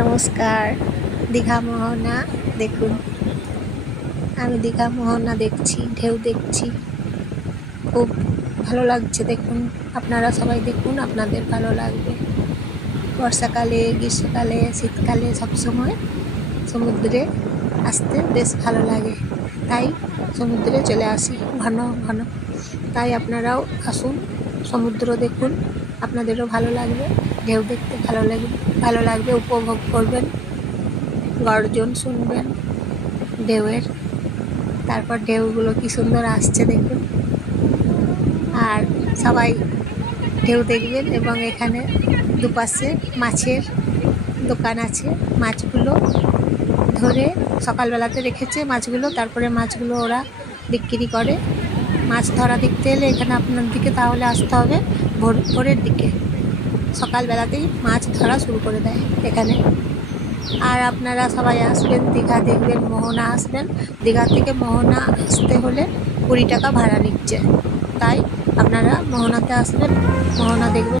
নমস্কার। দীঘা মোহনা দেখুন, আমি দীঘা মোহনা দেখছি, ঢেউ দেখছি, খুব ভালো লাগছে। দেখুন, আপনারা সবাই দেখুন, আপনাদের ভালো লাগবে। বর্ষাকালে, গ্রীষ্মকালে, শীতকালে সবসময় সমুদ্রে আসতে বেশ ভালো লাগে, তাই সমুদ্রে চলে আসি ঘন ঘন। তাই আপনারাও আসুন, সমুদ্র দেখুন, আপনাদেরও ভালো লাগবে, ঢেউ দেখতে ভালো লাগবে, উপভোগ করবেন, গর্জন শুনবেন ঢেউয়ের। তারপর ঢেউগুলো কি সুন্দর আসছে দেখুন। আর সবাই ঢেউ দেখবেন। এবং এখানে দুপাশে মাছের দোকান আছে, মাছগুলো ধরে সকালবেলাতে রেখেছে মাছগুলো, তারপরে মাছগুলো ওরা বিক্রি করে। মাছ ধরা দেখতে এলে এখানে আপনার দিকে তাহলে আসতে হবে ভোরের দিকে, সকালবেলাতেই মাছ ধরা শুরু করে দেয় এখানে। আর আপনারা সবাই আসবেন, দীঘা দেখবেন, মোহনা আসবেন। দীঘা থেকে মোহনা আসতে হলে 20 টাকা ভাড়া নিচ্ছে, তাই আপনারা মোহনাতে আসবেন, মোহনা দেখবেন।